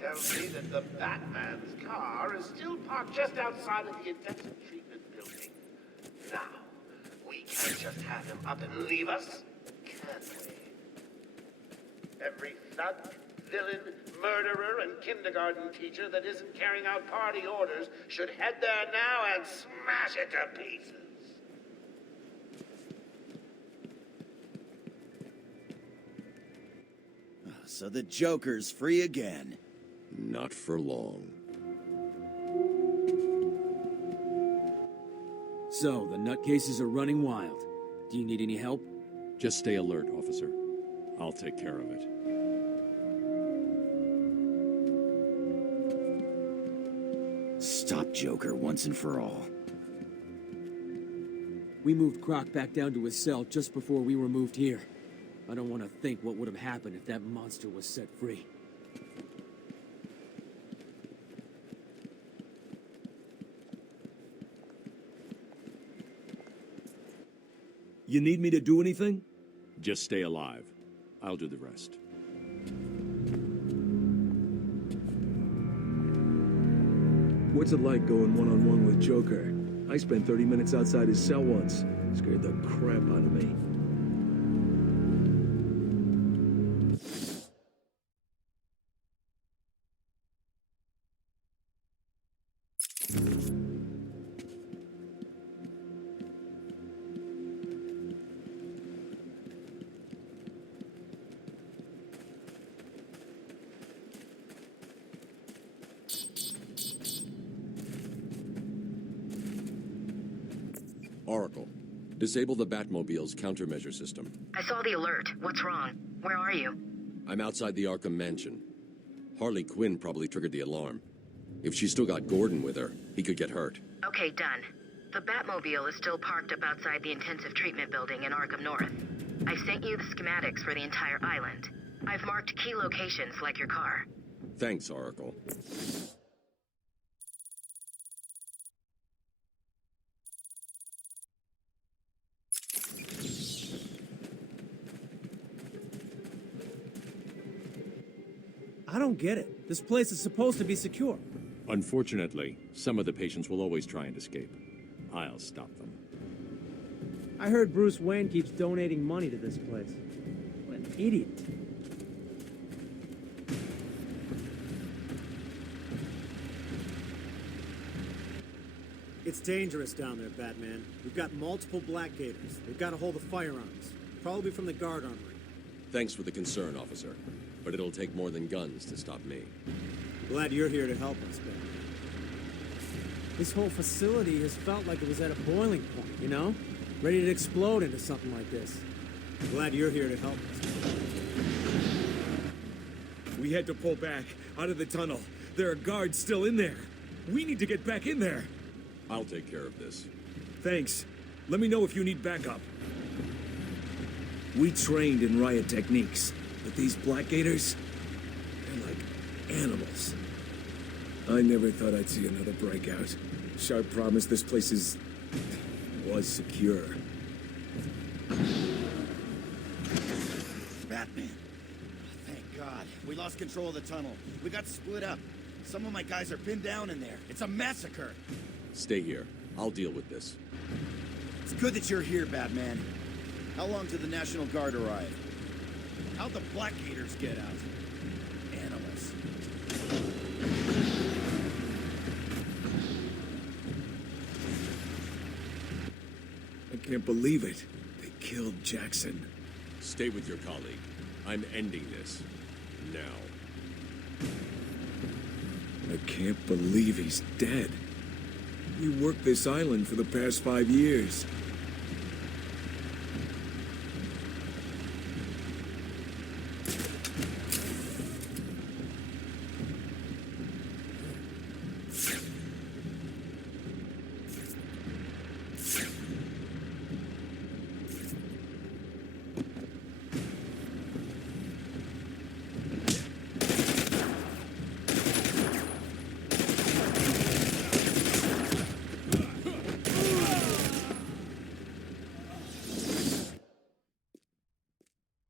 Tells me that the Batman's car is still parked just outside of the intensive treatment building. Now, we can't just have him up and leave us, can we? Every thug, villain, murderer, and kindergarten teacher that isn't carrying out party orders should head there now and smash it to pieces. So the Joker's free again. Not for long. So, the nutcases are running wild. Do you need any help? Just stay alert, officer. I'll take care of it. Stop Joker once and for all. We moved Croc back down to his cell just before we were moved here. I don't want to think what would have happened if that monster was set free. You need me to do anything? Just stay alive. I'll do the rest. What's it like going one-on-one with Joker? I spent 30 minutes outside his cell once. Scared the crap out of me. Oracle, disable the Batmobile's countermeasure system. I saw the alert. What's wrong? Where are you? I'm outside the Arkham Mansion. Harley Quinn probably triggered the alarm. If she's still got Gordon with her, he could get hurt. Okay, done. The Batmobile is still parked up outside the intensive treatment building in Arkham North. I've sent you the schematics for the entire island. I've marked key locations like your car. Thanks, Oracle. I don't get it. This place is supposed to be secure. Unfortunately, some of the patients will always try and escape. I'll stop them. I heard Bruce Wayne keeps donating money to this place. What an idiot. It's dangerous down there, Batman. We've got multiple Blackgators. They've got a hold of firearms. Probably from the guard armory. Thanks for the concern, officer. But it'll take more than guns to stop me. Glad you're here to help us, Batman. This whole facility has felt like it was at a boiling point, you know? Ready to explode into something like this. Glad you're here to help us. We had to pull back, out of the tunnel. There are guards still in there. We need to get back in there. I'll take care of this. Thanks. Let me know if you need backup. We trained in riot techniques, but these Blackgators, they're like animals. I never thought I'd see another breakout. Sharp promised this place was secure. Batman. Thank God. We lost control of the tunnel. We got split up. Some of my guys are pinned down in there. It's a massacre. Stay here. I'll deal with this. It's good that you're here, Batman. How long till the National Guard arrive? How'd the Black Gators get out? Animals. I can't believe it. They killed Jackson. Stay with your colleague. I'm ending this. Now. I can't believe he's dead. You worked this island for the past 5 years.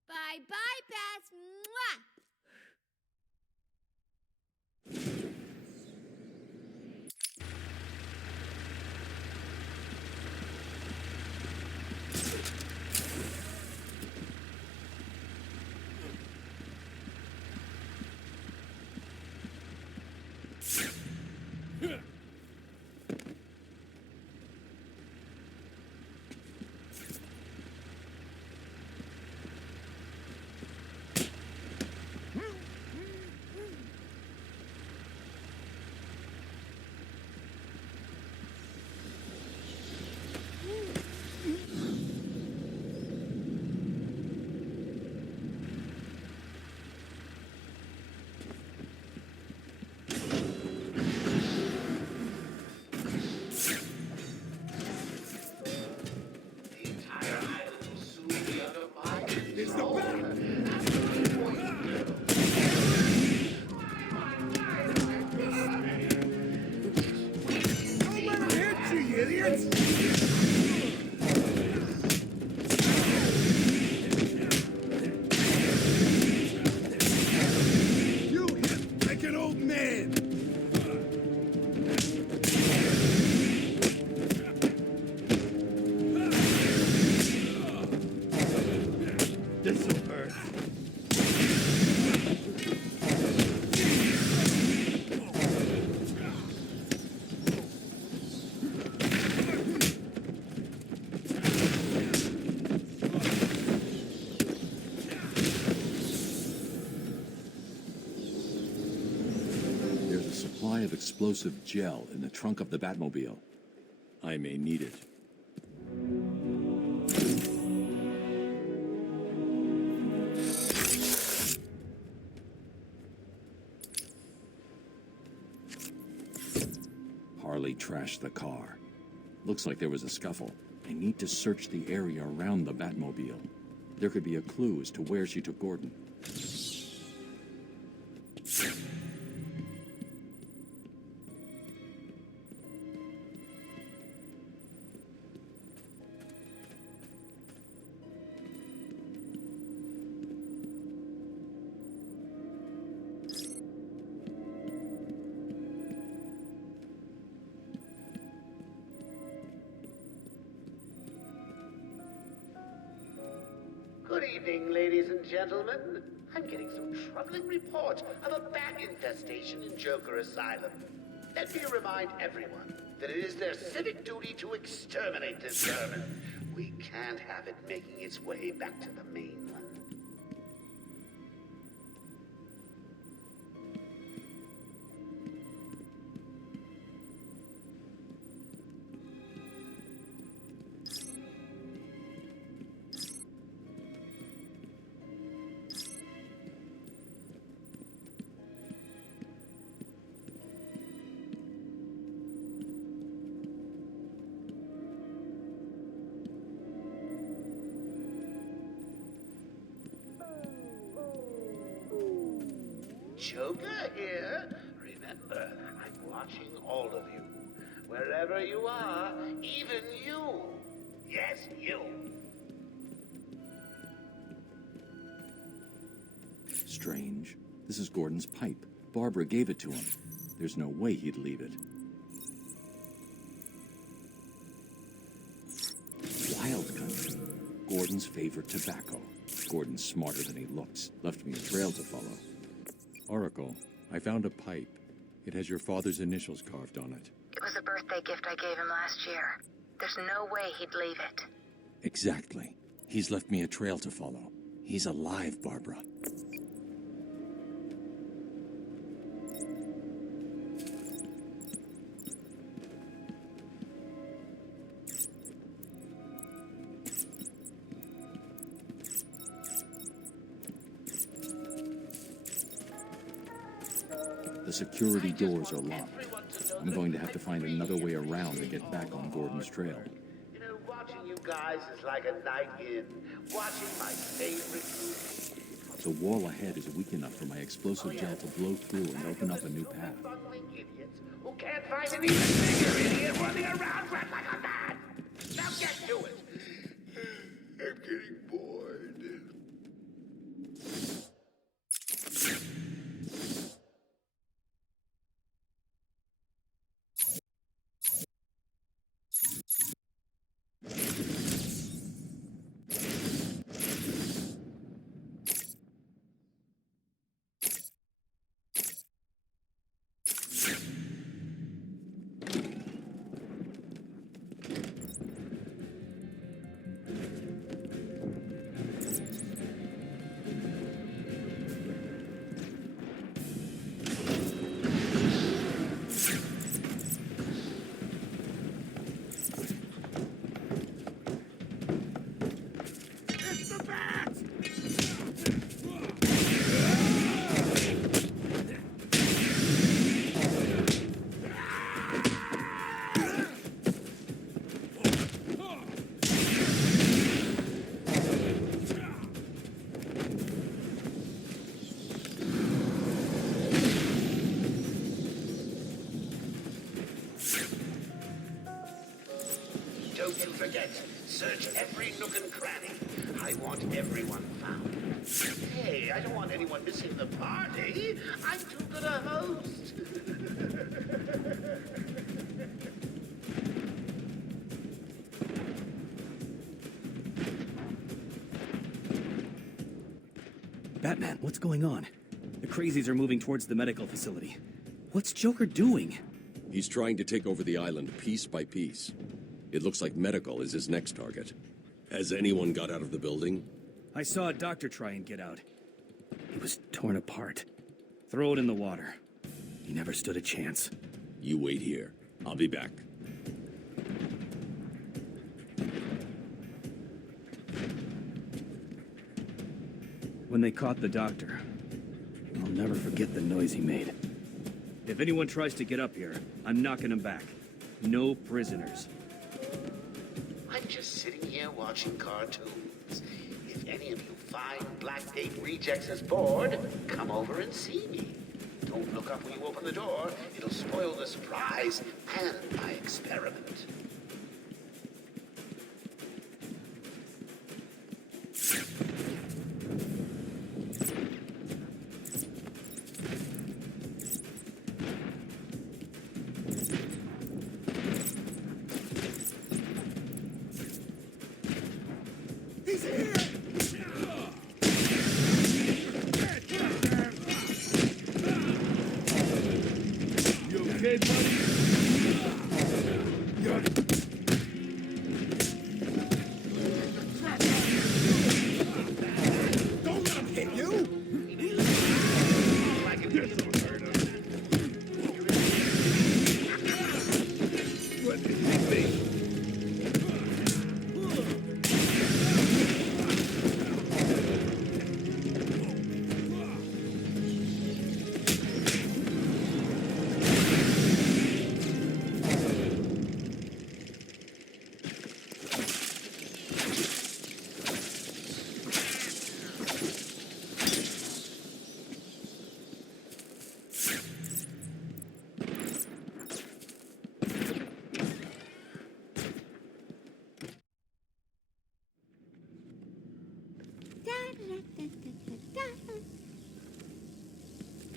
Bye-bye, Beth. Mwah! The entire island will soon be under my It's the Bat! Don't let him hit you, you idiots! You hit like an old man! This'll hurt. There's a supply of explosive gel in the trunk of the Batmobile. I may need it. Harley trashed the car. Looks like there was a scuffle. I need to search the area around the Batmobile. There could be a clue as to where she took Gordon. Good evening, ladies and gentlemen. I'm getting some troubling reports of a bat infestation in Joker Asylum. Let me remind everyone that it is their civic duty to exterminate this vermin. We can't have it making its way back to the mainland. Joker here. Remember, I'm watching all of you. Wherever you are, even you. Yes, you. Strange. This is Gordon's pipe. Barbara gave it to him. There's no way he'd leave it. Wild country. Gordon's favorite tobacco. Gordon's smarter than he looks. Left me a trail to follow. Oracle, I found a pipe. It has your father's initials carved on it. It was a birthday gift I gave him last year. There's no way he'd leave it. Exactly. He's left me a trail to follow. He's alive, Barbara. The security doors are locked. I'm going to have to find another way around to get back on Gordon's trail. You know, watching you guys is like a night in. Watching my favorite movie. The wall ahead is weak enough for my explosive gel to blow through and open up a new path. Bungling idiots who can't find an even bigger idiot running around like a man. Now get to it. I'm getting bored. Don't you forget, search every nook and cranny. I want everyone found. Hey, I don't want anyone missing the party. I'm too good a host. Batman, what's going on? The crazies are moving towards the medical facility. What's Joker doing? He's trying to take over the island piece by piece. It looks like medical is his next target. Has anyone got out of the building? I saw a doctor try and get out. He was torn apart. Throw it in the water. He never stood a chance. You wait here. I'll be back. When they caught the doctor, I'll never forget the noise he made. If anyone tries to get up here, I'm knocking them back. No prisoners. I'm just sitting here watching cartoons. If any of you fine Blackgate rejects is bored, come over and see me. Don't look up when you open the door. It'll spoil the surprise and my experiment.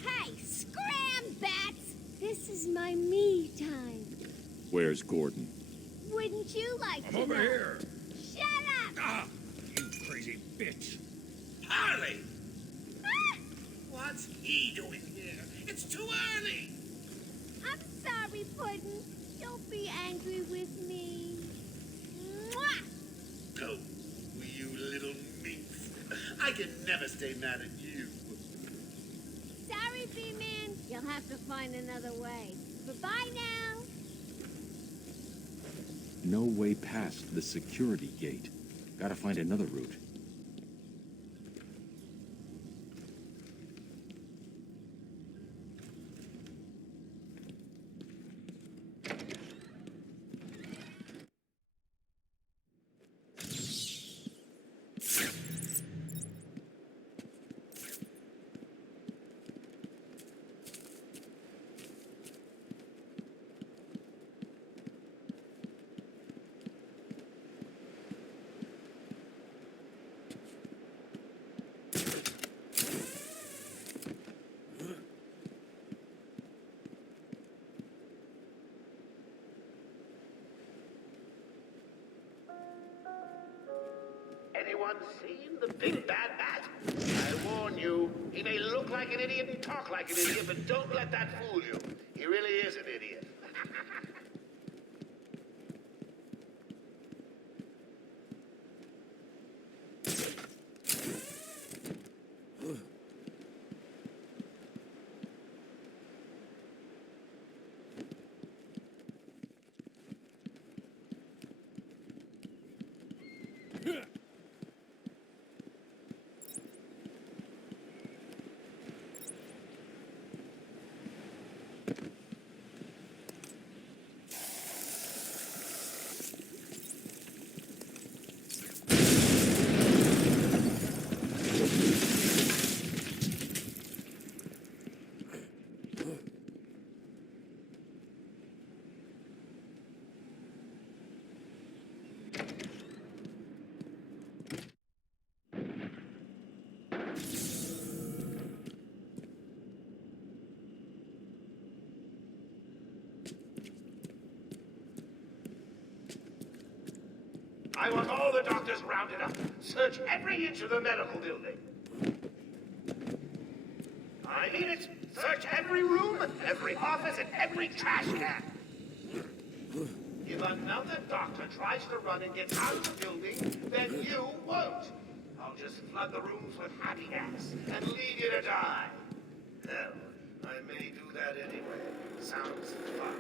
Hey, scram, bats! This is my me time. Where's Gordon? Wouldn't you like to Over know? here. Shut up! Ah, you crazy bitch. Harley! What's he doing here? It's too early! I'm sorry, Puddin'. Don't be angry with me. Mwah! Go, you little minx. I can never stay mad at you. Sorry, B-Man. You'll have to find another way. Goodbye now. No way past the security gate. Gotta find another route. Anyone seen the big bad bat? I warn you, he may look like an idiot and talk like an idiot, but don't let that fool you. He really is an idiot. I want all the doctors rounded up. Search every inch of the medical building. I mean it. Search every room, every office, and every trash can. If another doctor tries to run and get out of the building, then you won't. I'll just flood the rooms with happy gas and leave you to die. Hell, I may do that anyway. Sounds fun.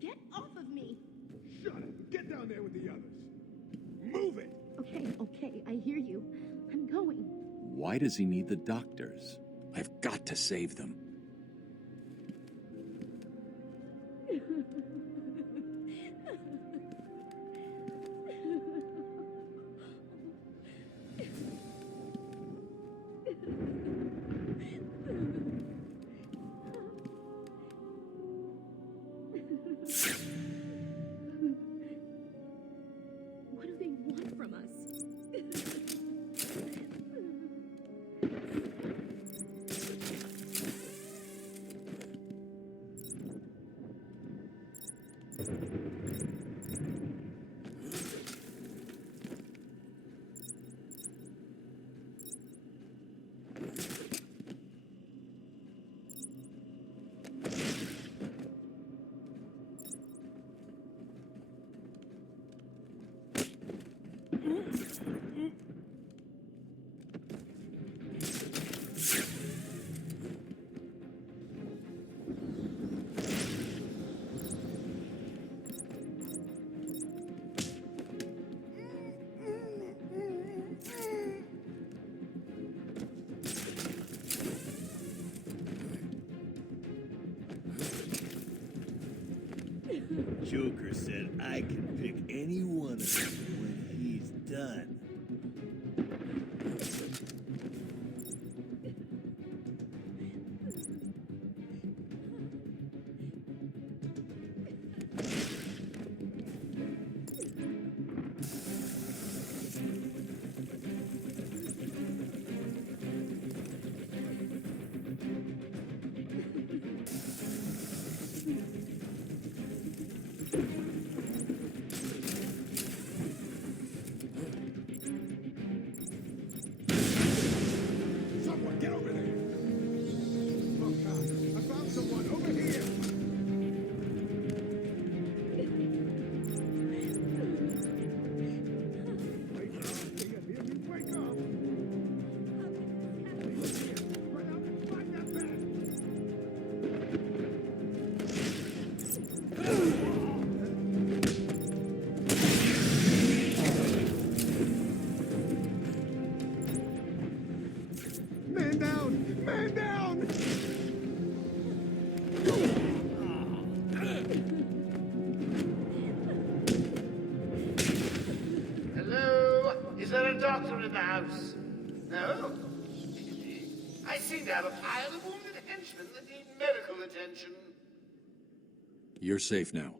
Get off of me. Shut up. Get down there with the others. Move it! Okay, I hear you. I'm going. Why does he need the doctors? I've got to save them. What do they want from us? Joker said I can pick any one of them when he's done. Someone get over there! Oh God, I found someone over here! Wake up! Do you hear me? Wake up! Run out and find that bat! Man down! Man down! Hello? Is there a doctor in the house? No? I seem to have a pile of wounded henchmen that need medical attention. You're safe now.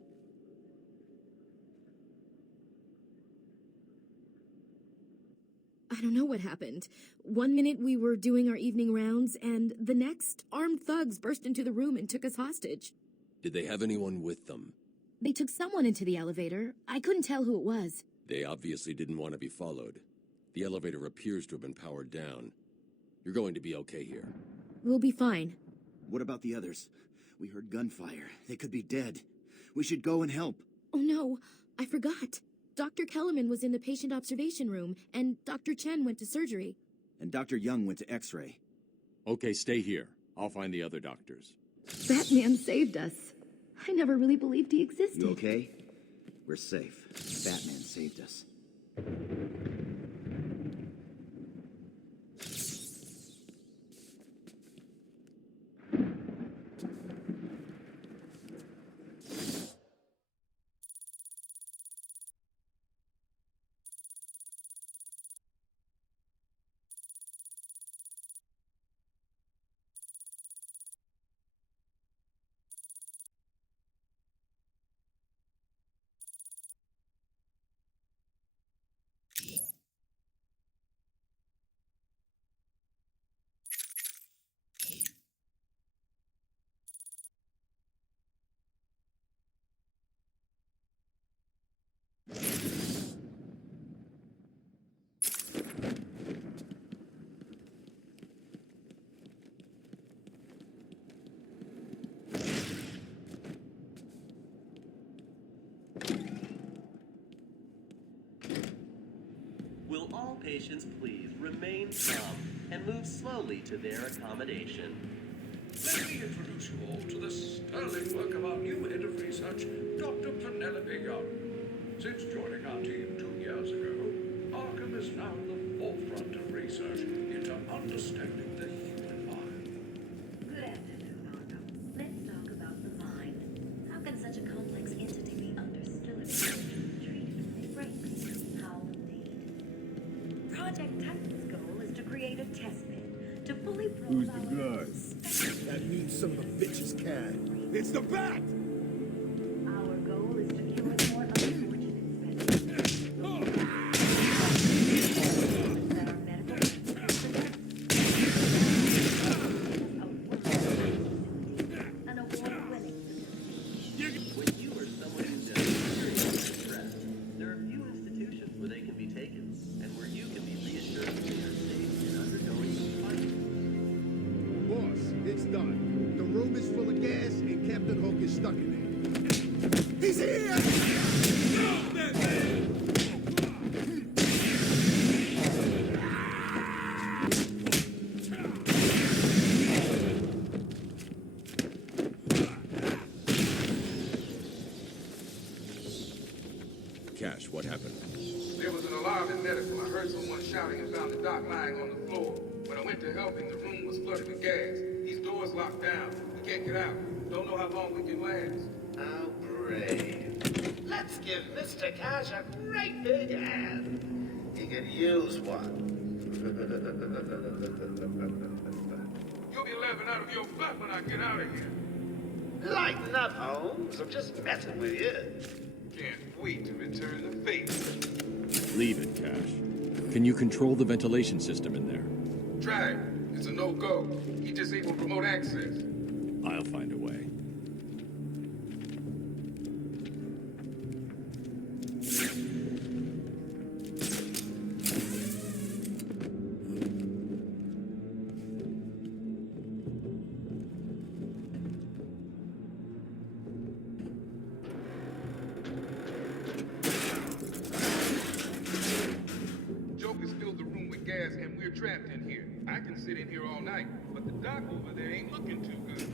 I don't know what happened. One minute we were doing our evening rounds, and the next, armed thugs burst into the room and took us hostage. Did they have anyone with them? They took someone into the elevator. I couldn't tell who it was. They obviously didn't want to be followed. The elevator appears to have been powered down. You're going to be okay here. We'll be fine. What about the others? We heard gunfire. They could be dead. We should go and help. Oh no, I forgot. Dr. Kellerman was in the patient observation room, and Dr. Chen went to surgery. And Dr. Young went to X-ray. Okay, stay here. I'll find the other doctors. Batman saved us. I never really believed he existed. You okay? We're safe. Batman saved us. Will all patients please remain calm and move slowly to their accommodation? Let me introduce you all to the sterling work of our new head of research, Dr. Penelope Young. Since joining our team 2 years ago, Arkham is now in the forefront of research into understanding the human mind. Good afternoon, Arkham. Let's talk about the mind. How can such a complex entity be understood, treated with breaks? How will lead? Project Titan's goal is to create a test bed to fully probe Who's the guy? That means some of the bitches can. It's the bat! Our goal is to cure more unfortunate specimens. That our medical records suggest. An award-winning facility. When you or someone who does serious distress, there are few institutions where they can be taken, and where you can be reassured that they are safe and undergoing the fight. Boss, it's done. The room is full of gas and Captain Hook is stuck in there. He's here! Cash, what happened? There was an alarm in medical. I heard someone shouting and found the doc lying on the floor. When I went to help him, the room was flooded with gas. These doors locked down. We can't get out. Don't know how long we can last. How brave. Let's give Mr. Cash a great big hand. He could use one. You'll be laughing out of your butt when I get out of here. Lighten up, Holmes. I'm just messing with you. Can't wait to return the favor. Leave it, Cash. Can you control the ventilation system in there? Try it. It's a no-go. He disabled remote access. I'll find a way. Joker's filled the room with gas and we're trapped in here. I can sit in here all night, but the doc over there ain't looking too good.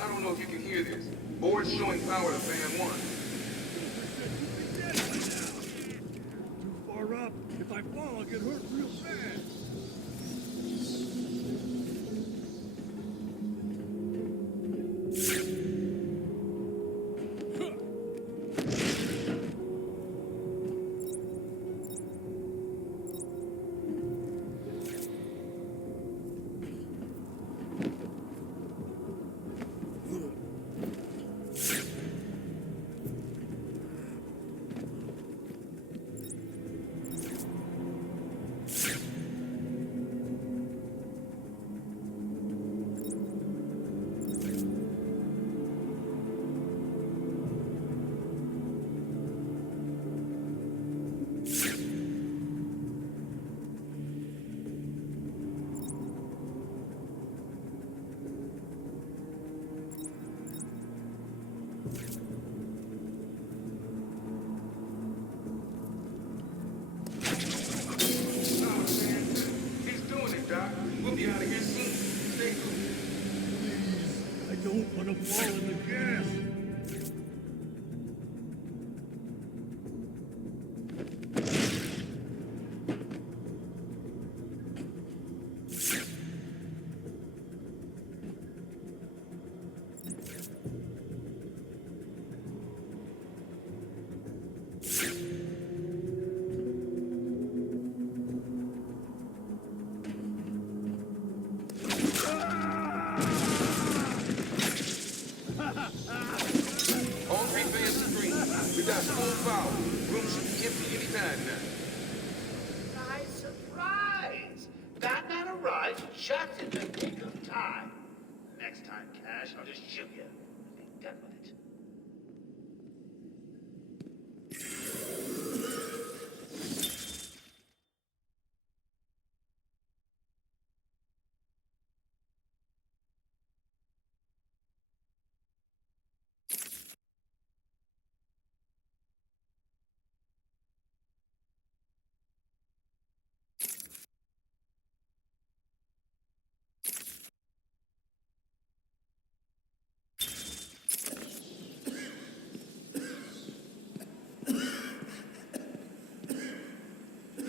I don't know if you can hear this. Board's showing power to fan 1. Too far up. If I fall, I'll get hurt real bad. He's doing it, Doc. We'll be out of here soon. Stay cool. I don't want to fall in the gas. All 3 fans agree. We got full power. Room should be empty any time now. Nice surprise! Batman arrived just in the nick of time. Next time, Cash, I'll just shoot you. Be done with it.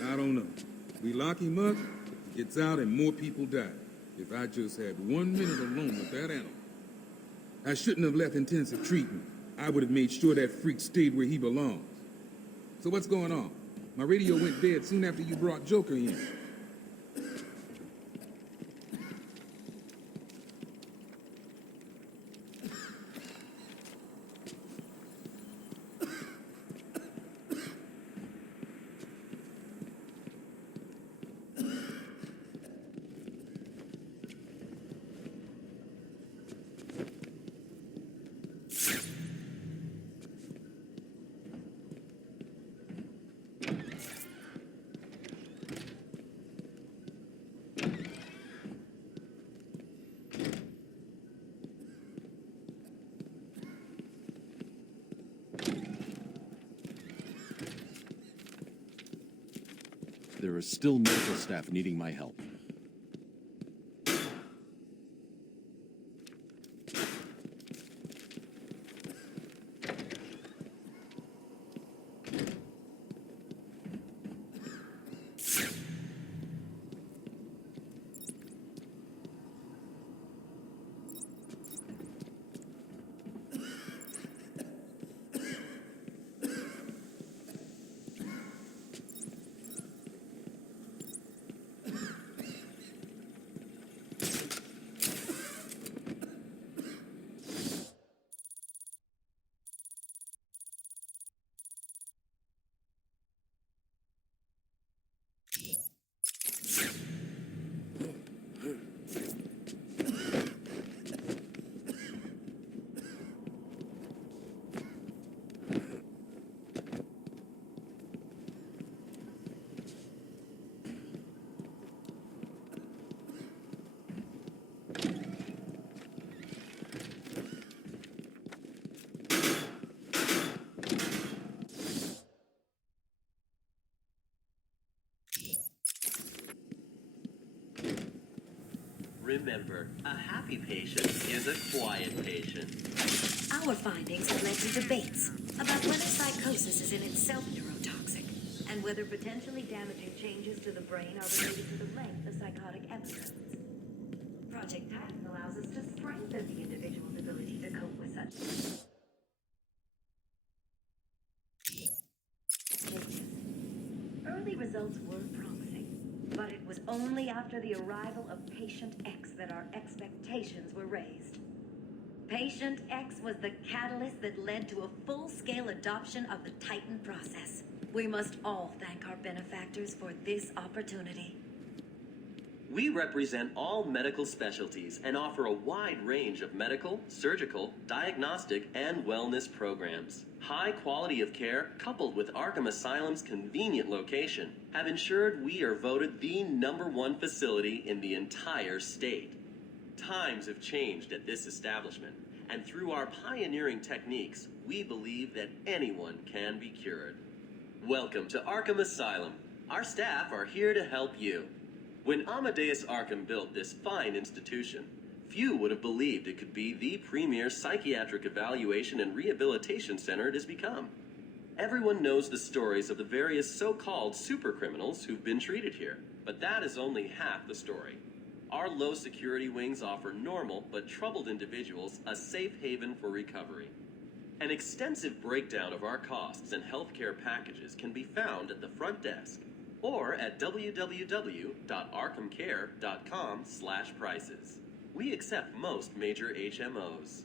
I don't know. We lock him up, he gets out, and more people die. If I just had 1 minute alone with that animal. I shouldn't have left intensive treatment. I would have made sure that freak stayed where he belongs. So what's going on? My radio went dead soon after you brought Joker in. There is still medical staff needing my help. Remember, a happy patient is a quiet patient. Our findings have led to debates about whether psychosis is in itself neurotoxic and whether potentially damaging changes to the brain are related to the length of psychotic episodes. Project Titan allows us to strengthen the individual's ability to cope with such. Early results were promising, but it was only after the arrival of Patient X that our expectations were raised. Patient X was the catalyst that led to a full-scale adoption of the Titan process. We must all thank our benefactors for this opportunity. We represent all medical specialties and offer a wide range of medical, surgical, diagnostic, and wellness programs. High quality of care, coupled with Arkham Asylum's convenient location, have ensured we are voted the #1 facility in the entire state. Times have changed at this establishment, and through our pioneering techniques, we believe that anyone can be cured. Welcome to Arkham Asylum. Our staff are here to help you. When Amadeus Arkham built this fine institution, few would have believed it could be the premier psychiatric evaluation and rehabilitation center it has become. Everyone knows the stories of the various so-called supercriminals who've been treated here, but that is only half the story. Our low-security wings offer normal but troubled individuals a safe haven for recovery. An extensive breakdown of our costs and healthcare packages can be found at the front desk or at www.arkhamcare.com/prices. We accept most major HMOs.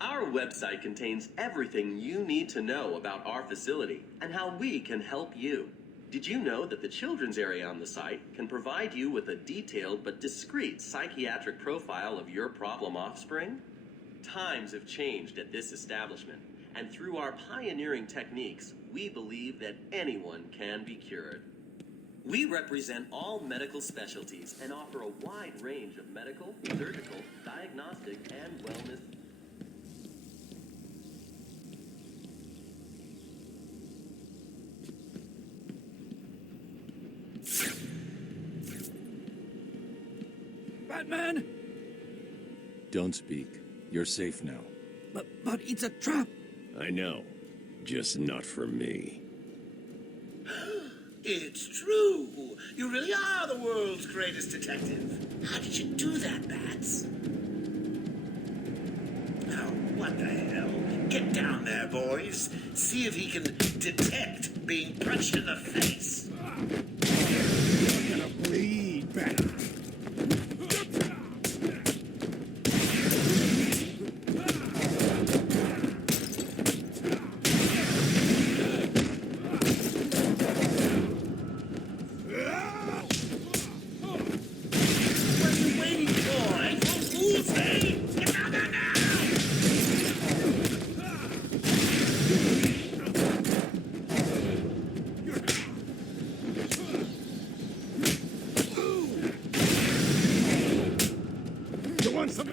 Our website contains everything you need to know about our facility and how we can help you. Did you know that the children's area on the site can provide you with a detailed but discreet psychiatric profile of your problem offspring? Times have changed at this establishment, and through our pioneering techniques, we believe that anyone can be cured. We represent all medical specialties and offer a wide range of medical, surgical, diagnostic, and wellness. Batman! Don't speak. You're safe now. But it's a trap. I know. Just not for me. It's true. You really are the world's greatest detective. How did you do that, Bats? Oh, What the hell? Get down there, boys. See if he can detect being punched in the face. You're gonna bleed, Batman. What are you waiting for? Ain't no fools, eh? Get down there now! You want some?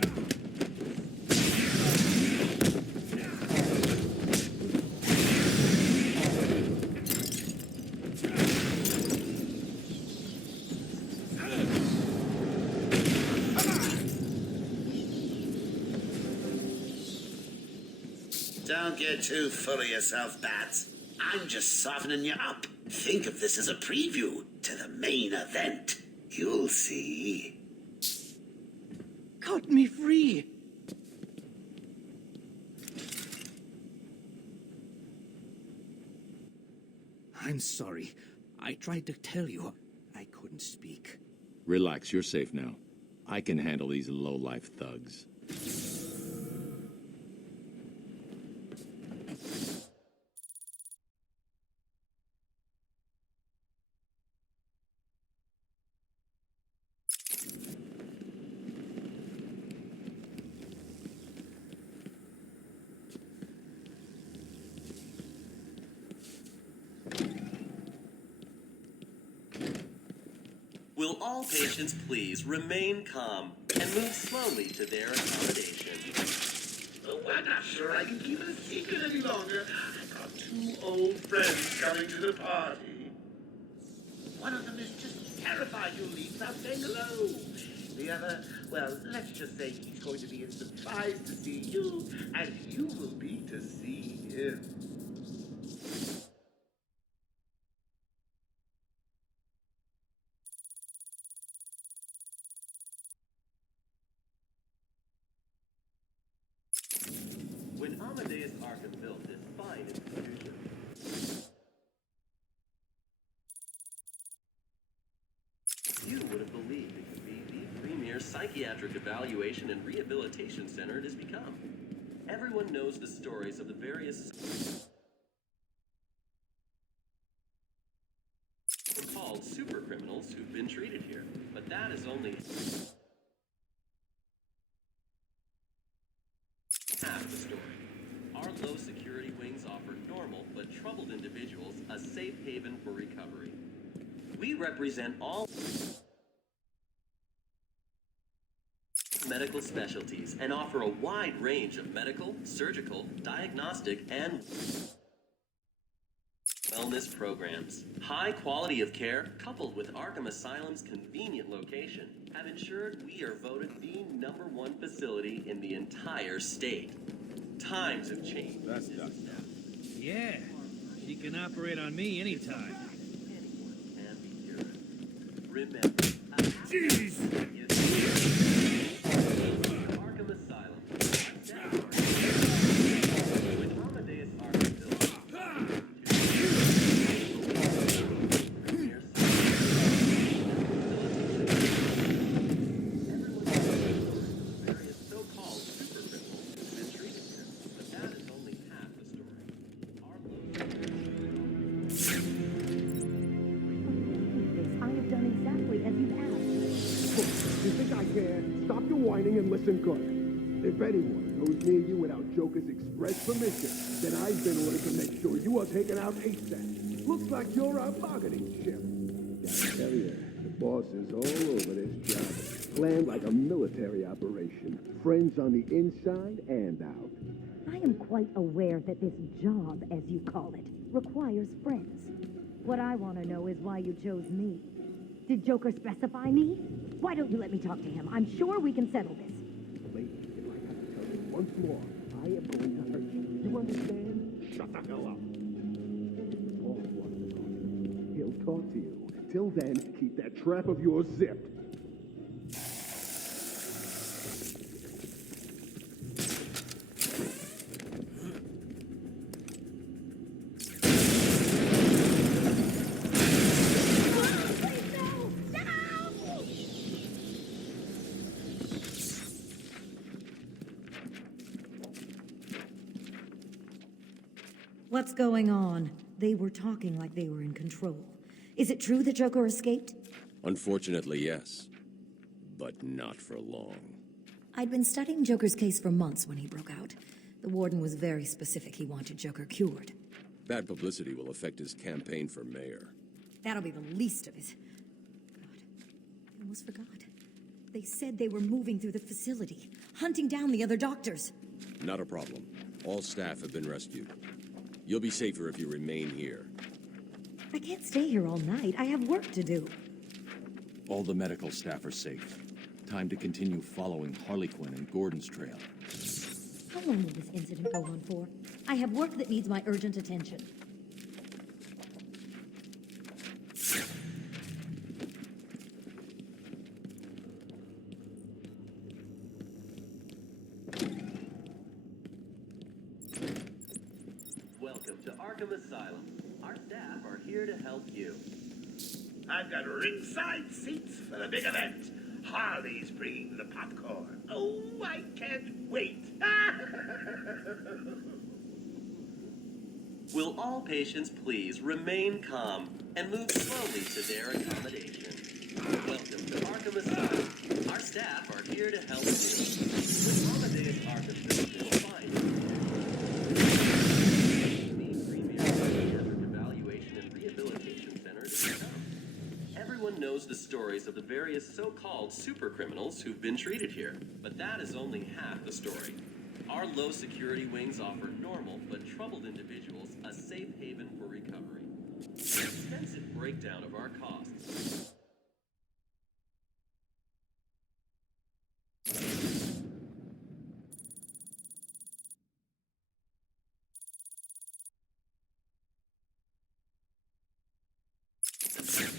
Don't get too full of yourself, Bats. I'm just softening you up. Think of this as a preview to the main event. You'll see. Cut me free! I'm sorry. I tried to tell you. I couldn't speak. Relax, you're safe now. I can handle these low-life thugs. Will all patients please remain calm and move slowly to their accommodation? Oh, I'm not sure I can keep it a secret any longer. I've got two old friends coming to the party. One of them is just terrified you'll leave without saying hello. The other, well, let's just say he's going to be as surprised to see you as you will be to see him. When Amadeus Arkham built this fine institution, you would have believed it could be the premier psychiatric evaluation and rehabilitation center it has become. Everyone knows the stories of the various so-called super criminals who've been treated here, but that is only half the story. Our low security wings offer normal but troubled individuals a safe haven for recovery. We represent all medical specialties and offer a wide range of medical, surgical, diagnostic, and wellness programs. High quality of care, coupled with Arkham Asylum's convenient location, have ensured we are voted the #1 facility in the entire state. Times have changed. That's done. Yeah, she can operate on me anytime. Anyone can be cured. Remember, Jeez! Arkham Asylum. When Amadeus Arkham built various so-called super criminals who've been treated here, but that is only half the story. I have done exactly as you've asked. You think I care? Stop your whining and listen good. If anyone goes near you without Joker's express permission, then I've been ordered to make sure you are taken out ASAP. Looks like you're our bargaining chip. Gotta tell you, the boss is all over this job. Planned like a military operation. Friends on the inside and out. I am quite aware that this job, as you call it, requires friends. What I want to know is why you chose me. Did Joker specify me? Why don't you let me talk to him? I'm sure we can settle this. Lady, if I have to tell you once more, I am going to hurt you. You understand? Shut the hell up. Paul wants to talk to you. He'll talk to you. Till then, keep that trap of yours zipped. What's going on? They were talking like they were in control. Is it true that Joker escaped? Unfortunately, yes. But not for long. I'd been studying Joker's case for months when he broke out. The warden was very specific he wanted Joker cured. Bad publicity will affect his campaign for mayor. That'll be the least of it. God, I almost forgot. They said they were moving through the facility, hunting down the other doctors. Not a problem. All staff have been rescued. You'll be safer if you remain here. I can't stay here all night. I have work to do. All the medical staff are safe. Time to continue following Harley Quinn and Gordon's trail. How long will this incident go on for? I have work that needs my urgent attention. Welcome to Arkham Asylum. Our staff are here to help you. I've got ringside seats for the big event. Harley's bringing the popcorn. Oh, I can't wait. Will all patients please remain calm and move slowly to their accommodation? Welcome to Arkham Asylum. Our staff are here to help you. With Amadeus Arkham, you'll find the premier evaluation and rehabilitation centers in town. Everyone knows the stories of the various so-called super criminals who've been treated here, but that is only half the story. Our low-security wings offer normal but troubled individuals a safe haven for recovery. An extensive breakdown of our costs.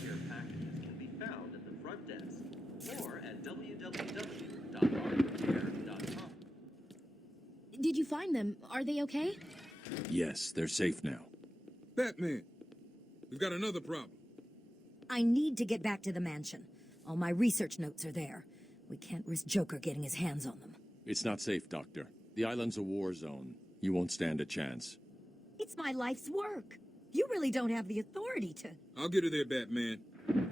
Your packages can be found at the front desk or at www.arkham.com. Did you find them? Are they okay? Yes, they're safe now. Batman, we've got another problem. I need to get back to the mansion. All my research notes are there. We can't risk Joker getting his hands on them. It's not safe, Doctor. The island's a war zone. You won't stand a chance. It's my life's work. You really don't have the authority to... I'll get her there, Batman.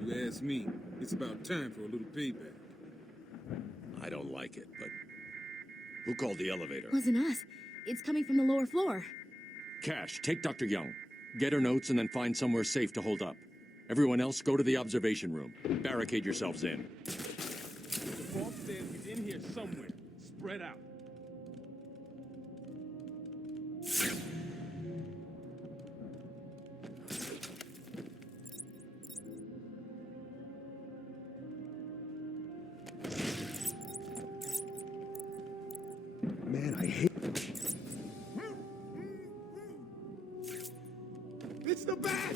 You ask me, it's about time for a little payback. I don't like it, but... Who called the elevator? Wasn't us. It's coming from the lower floor. Cash, take Dr. Young. Get her notes and then find somewhere safe to hold up. Everyone else, go to the observation room. Barricade yourselves in. The vault stairs is in here somewhere. Spread out. Man, I hate... It's the bat!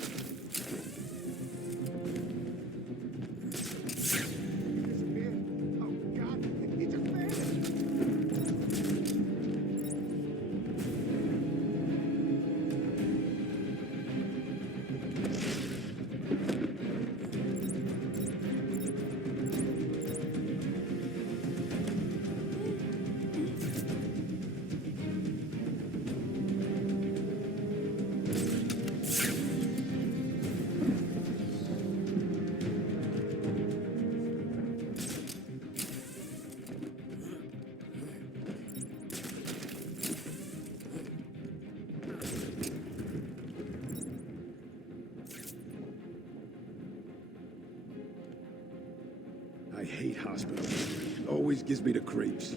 I hate hospitals. It always gives me the creeps.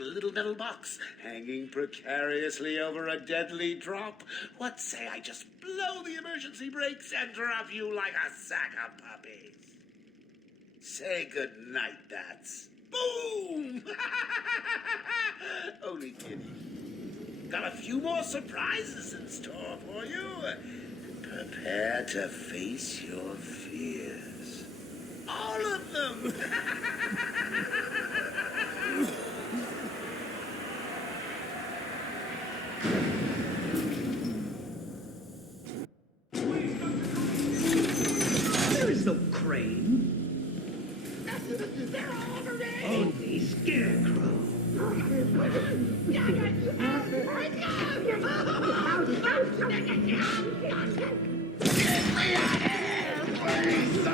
in a little metal box, hanging precariously over a deadly drop. What say I just blow the emergency brakes and drop you like a sack of puppies? Say good night, bats. Boom! Only kidding. Got a few more surprises in store for you. Prepare to face your fears. All of them! There is no crane. They're all over me! Only Scarecrow. Please,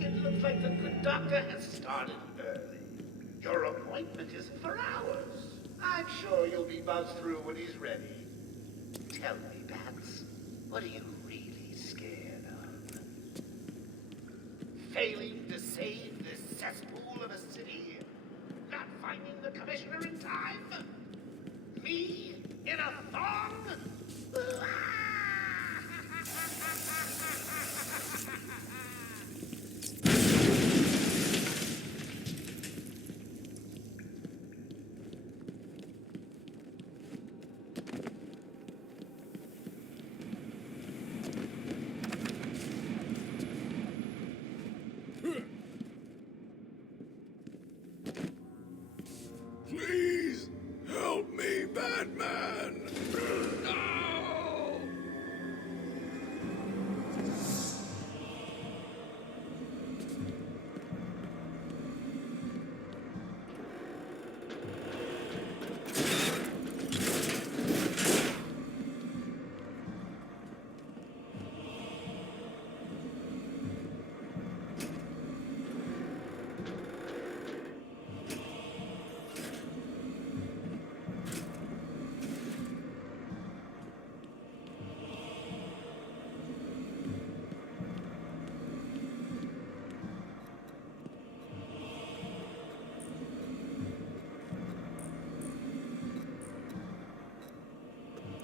it looks like the good doctor has started early. Your appointment is for hours. I'm sure you'll be buzzed through when he's ready. Tell me, Bats, what are you really scared of? Failing to save this cesspool of a city? Not finding the commissioner in time? Me in a thong? Please help me, Batman!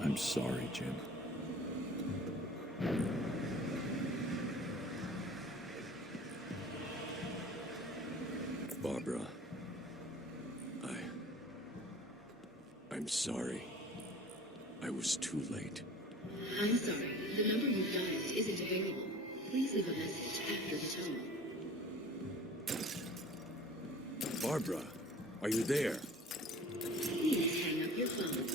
I'm sorry, Jim. Barbara. I'm sorry. I was too late. I'm sorry. The number you've dialed isn't available. Please leave a message after the tone. Barbara, are you there? Please hang up your phone.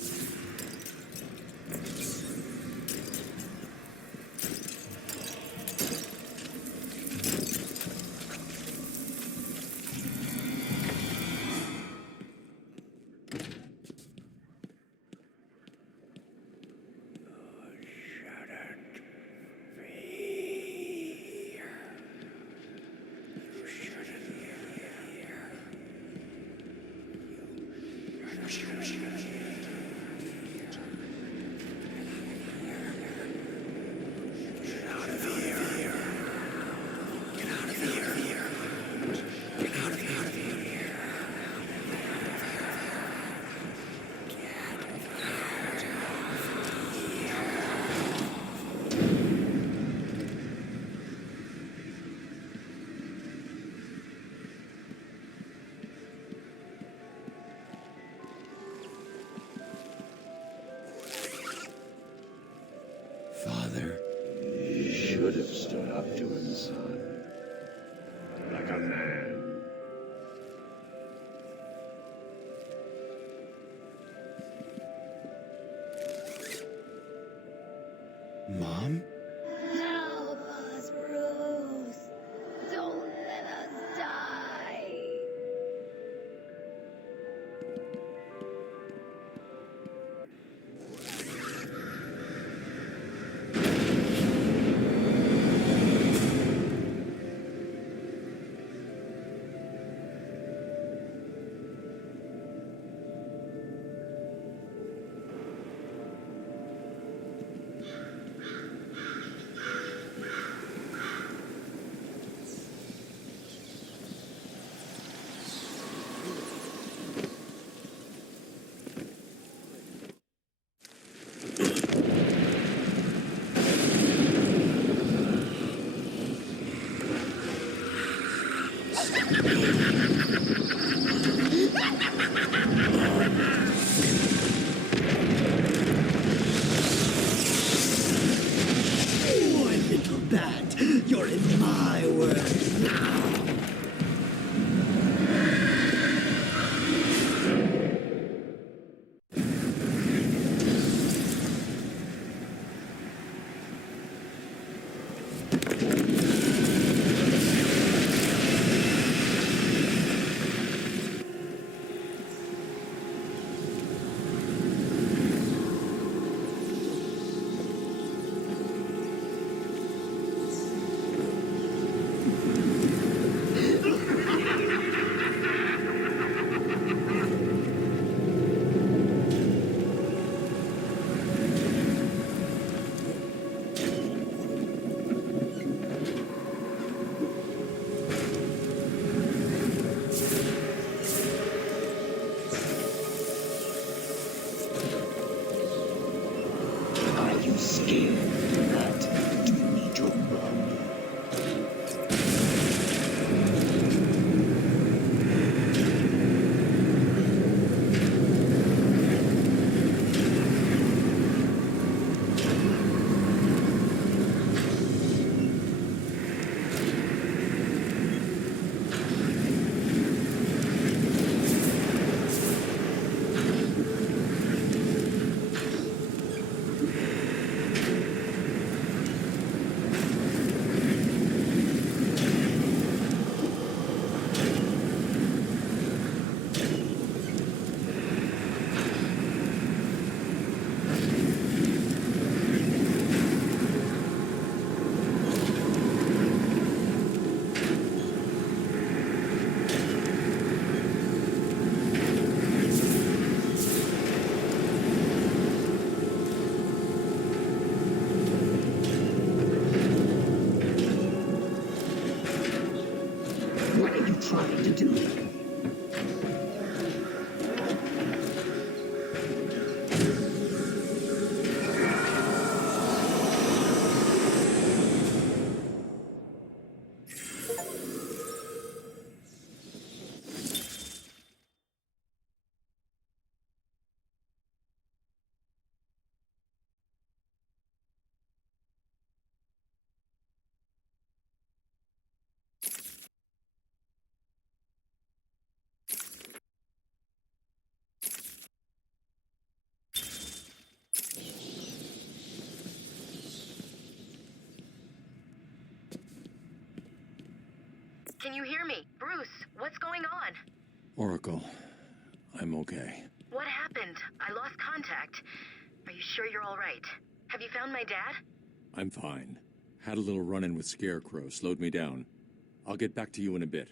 Father. You should have stood up to him, son. Like a man. Mom? Help us, Bruce. Don't let us die. scared that you need your blood. What are you trying to do? Can you hear me? Bruce, what's going on? Oracle, I'm okay. What happened? I lost contact. Are you sure you're all right? Have you found my dad? I'm fine. Had a little run-in with Scarecrow, slowed me down. I'll get back to you in a bit.